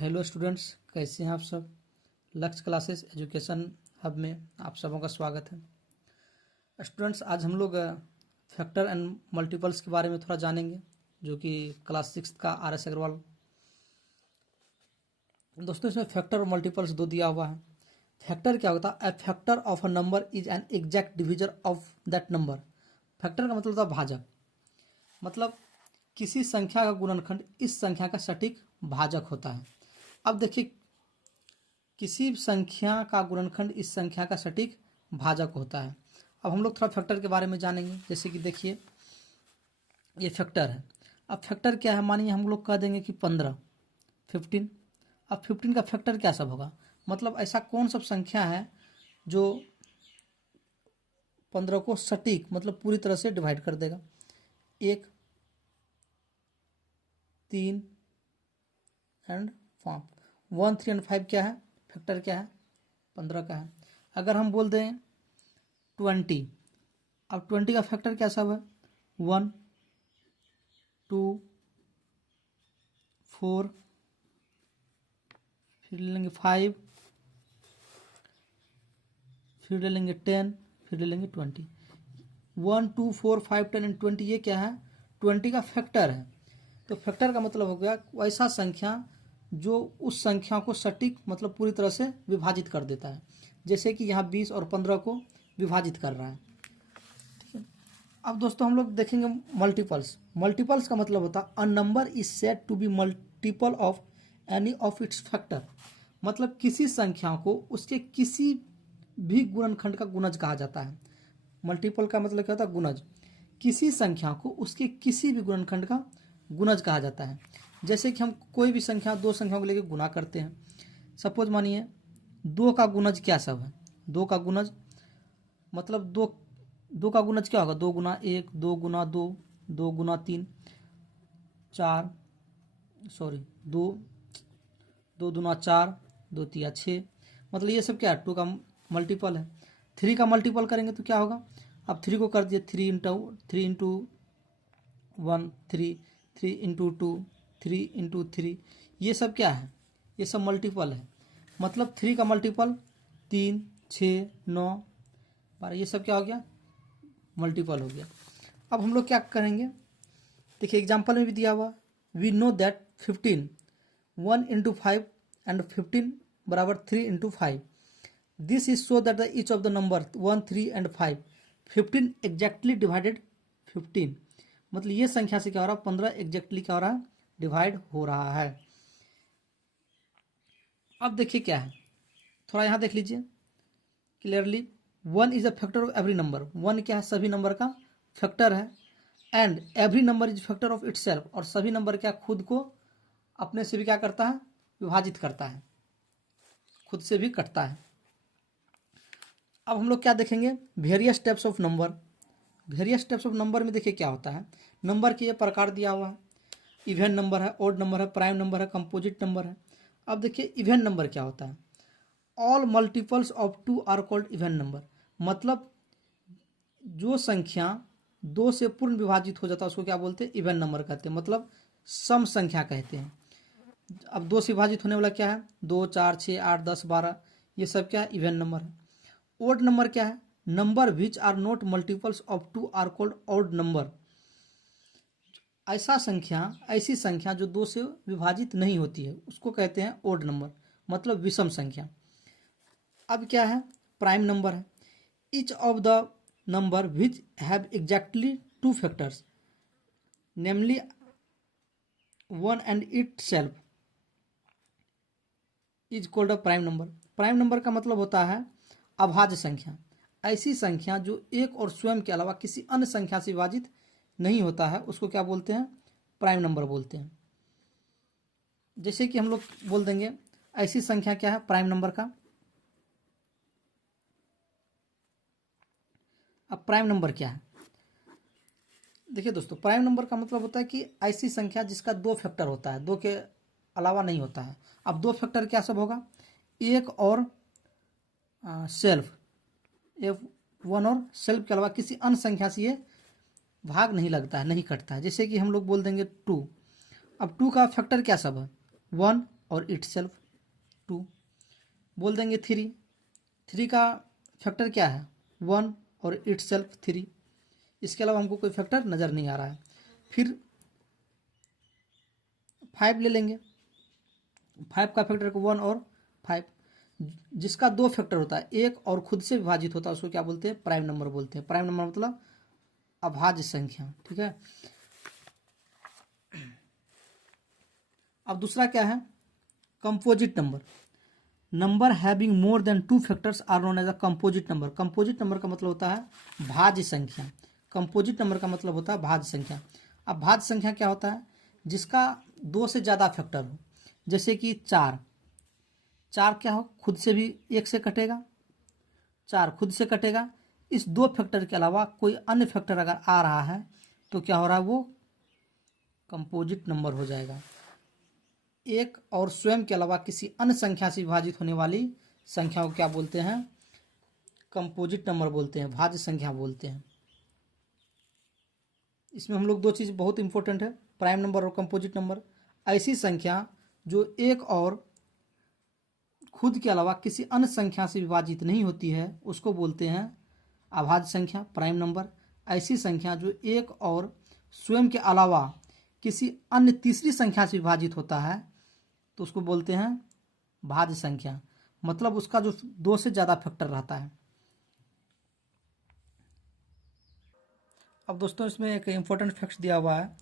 Hello students, कैसे हैं आप सब। लक्ष्य क्लासेस एजुकेशन हब में आप सबों का स्वागत है। स्टूडेंट्स, आज हम लोग फैक्टर एंड मल्टीपल्स के बारे में थोड़ा जानेंगे, जो कि क्लास 6 का RS अग्रवाल। दोस्तों, इसमें फैक्टर और मल्टीपल्स दो दिया हुआ है। फैक्टर क्या होता है? A factor of a number is an exact divisor of that number. Factor का मतलब होता है भाजक, मतलब किसी संख्या का गुणनखंड इस संख्या का सटीक भाजक होता है। अब देखिए, किसी संख्या का गुणनखंड इस संख्या का सटीक भाजक होता है। अब हम लोग थोड़ा फैक्टर के बारे में जानेंगे। जैसे कि देखिए, ये फैक्टर है। अब फैक्टर क्या है? मानिए हम लोग कह देंगे कि 15, 15। अब 15 का फैक्टर क्या सब होगा? मतलब ऐसा कौन सब संख्या है जो 15 को सटीक मतलब पूरी तरह से डिवाइड कर देगा? 1, 3 एंड 5। 1, 3 एंड 5 क्या है? फैक्टर क्या है? 15 का है। अगर हम बोल दें 20, अब 20 का फैक्टर क्या सब है? 1, 2, 4, फिर ले लेंगे 5, फिर ले लेंगे 10, फिर ले लेंगे 20। 1, 2, 4, 5, 10 एंड 20, ये क्या है? 20 का फैक्टर है। तो फैक्टर का मतलब हो गया वैसा संख्या जो उस संख्या को सटीक मतलब पूरी तरह से विभाजित कर देता है। जैसे कि यहाँ 20 और 15 को विभाजित कर रहा है। ठीक है। अब दोस्तों हम लोग देखेंगे मल्टीपल्स। मल्टीपल्स का मतलब होता है a number is said to be multiple of any of its factor. मतलब किसी संख्या को उसके किसी भी गुणनखंड का गुणज कहा जाता है। मल्टीपल का मतलब क्या होता है? गुणज। किसी संख्या को उसके किसी भी गुणनखंड का गुणज कहा जाता है। जैसे कि हम कोई भी संख्या दो संख्याओं को लेकर गुणा करते हैं। सपोज मानिए 2 का गुणज क्या सब है? 2 का गुणज मतलब दो का गुणज क्या होगा? 2 गुना 1, 2 गुना 2, 2 गुना 3, 4, सॉरी 2, 2 दूना 4, 2 तिया 6। मतलब ये सब क्या है? 2 का मल्टीपल है। 3 का मल्टीपल करेंगे तो क्या होगा? अब 3 को कर दिए 3 इंटू 1, 3, 3 इंटू 2, 3 इंटू 3। ये सब क्या है? ये सब मल्टीपल है। मतलब 3 का मल्टीपल 3, 6, 9, 12, ये सब क्या हो गया? मल्टीपल हो गया। अब हम लोग क्या करेंगे? देखिए एग्जाम्पल में भी दिया हुआ, we know that 15, 1 into 5 and 15 बराबर 3 into 5। This is so that the each of the number 1, 3 and 5 15 exactly divided 15। मतलब ये संख्या से क्या हो रहा है? 15 एग्जैक्टली क्या हो रहा है? डिवाइड हो रहा है। अब देखिए क्या है, थोड़ा यहाँ देख लीजिए clearly. 1 is a factor of every number. 1 क्या है? सभी नंबर का फैक्टर है। And every number is factor of itself. और सभी नंबर क्या? खुद को अपने से भी क्या करता है? विभाजित करता है, खुद से भी कटता है। अब हम लोग क्या देखेंगे? Various types of number. Various types of number में देखिए क्या होता है। नंबर के ये प्रकार दिया हुआ है। इवन नंबर है, ओड नंबर है, प्राइम नंबर है, कंपोजिट नंबर है। अब देखिए इवन नंबर क्या होता है? All multiples of 2 are called even number. मतलब जो संख्या 2 से पूर्ण विभाजित हो जाता है उसको क्या बोलते हैं? इवन नंबर कहते हैं, मतलब सम संख्या कहते हैं। अब 2 से विभाजित होने वाला क्या है? 2, 4, 6, 8, 10, 12, ये सब क्या है? इवन नंबर है। ओड नंबर क्या है? Number which are not multiples of 2 are called odd number. ऐसी संख्या जो 2 से विभाजित नहीं होती है उसको कहते हैं ओड नंबर, मतलब विषम संख्या। अब क्या है? प्राइम नंबर है। Each of the number which have exactly 2 factors namely 1 and it self is called a prime number. Prime number का मतलब होता है अभाज्य संख्या। ऐसी संख्या जो एक और स्वयं के अलावा किसी अन्य संख्या से विभाजित नहीं होता है उसको क्या बोलते हैं? प्राइम नंबर बोलते हैं। जैसे कि हम लोग बोल देंगे ऐसी संख्या क्या है प्राइम नंबर का? अब प्राइम नंबर क्या है? देखिए दोस्तों, प्राइम नंबर का मतलब होता है कि ऐसी संख्या जिसका 2 फैक्टर होता है, 2 के अलावा नहीं होता है। अब 2 फैक्टर क्या सब होगा? एक और सेल्फ, F1 और सेल्फ के अलावा किसी अन्य संख्या से ये भाग नहीं लगता है, नहीं कटता है। जैसे कि हम लोग बोल देंगे 2। अब 2 का फैक्टर क्या सब है? 1, और इटसेल्फ 2। बोल देंगे 3 का फैक्टर क्या है 1 और इटसेल्फ 3। इसके अलावा हमको कोई फैक्टर नज़र नहीं आ रहा है। फिर 5 ले लेंगे, 5 का फैक्टर 1 और 5, जिसका 2 फैक्टर होता है, एक और खुद से विभाजित होता है, उसको क्या बोलते हैं प्राइम नंबर बोलते हैं। प्राइम नंबर मतलब अभाज्य संख्या, ठीक है। अब दूसरा क्या है composite number. Number having more than 2 factors are known as a composite number. Composite number का मतलब होता है भाज्य संख्या। कंपोजिट नंबर का मतलब होता है भाज्य संख्या। अब भाज्य संख्या क्या होता है जिसका 2 से ज़्यादा फैक्टर हो, जैसे कि 4 क्या हो खुद से भी 1 से कटेगा, 4 खुद से कटेगा। इस 2 फैक्टर के अलावा कोई अन्य फैक्टर अगर आ रहा है तो क्या हो रहा है वो कंपोजिट नंबर हो जाएगा। एक और स्वयं के अलावा किसी अन्य संख्या से विभाजित होने वाली संख्या को क्या बोलते हैं कंपोजिट नंबर बोलते हैं, भाज्य संख्या बोलते हैं। इसमें हम लोग 2 चीज़ बहुत इंपॉर्टेंट है, प्राइम नंबर और कंपोजिट नंबर। ऐसी संख्या जो एक और खुद के अलावा किसी अन्य संख्या से विभाजित नहीं होती है उसको बोलते हैं अभाज्य संख्या, प्राइम नंबर। ऐसी संख्या जो एक और स्वयं के अलावा किसी अन्य तीसरी संख्या से विभाजित होता है तो उसको बोलते हैं भाज्य संख्या, मतलब उसका जो 2 से ज़्यादा फैक्टर रहता है। अब दोस्तों इसमें एक इम्पोर्टेंट फैक्ट दिया हुआ है,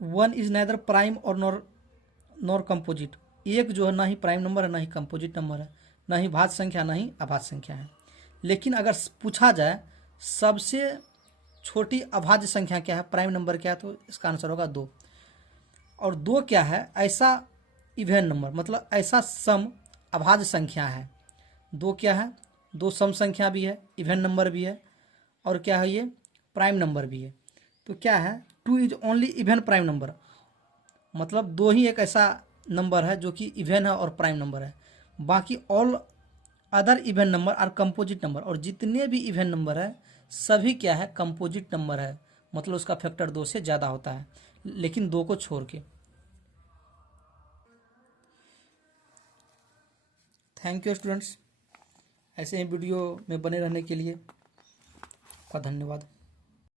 1 इज नाइदर प्राइम और नॉर कंपोजिट। एक जो है ना ही प्राइम नंबर है ना ही कंपोजिट नंबर है, ना ही भाज्य संख्या ना ही अभाज्य संख्या है। लेकिन अगर पूछा जाए सबसे छोटी अभाज्य संख्या क्या है प्राइम नंबर क्या है तो इसका आंसर होगा 2। और 2 क्या है ऐसा इवेन नंबर, मतलब ऐसा सम अभाज्य संख्या है। 2 क्या है 2 सम संख्या भी है, इवेन नंबर भी है, और क्या है ये प्राइम नंबर भी है। तो क्या है 2 is only even prime number, मतलब 2 ही एक ऐसा नंबर है जो कि इवेन है और प्राइम नंबर है। बाकी all other even number are composite number, और जितने भी इवेन नंबर है सभी क्या है कंपोजिट नंबर है, मतलब उसका फैक्टर 2 से ज़्यादा होता है लेकिन 2 को छोड़ के। थैंक यू स्टूडेंट्स, ऐसे ही वीडियो में बने रहने के लिए आपका धन्यवाद।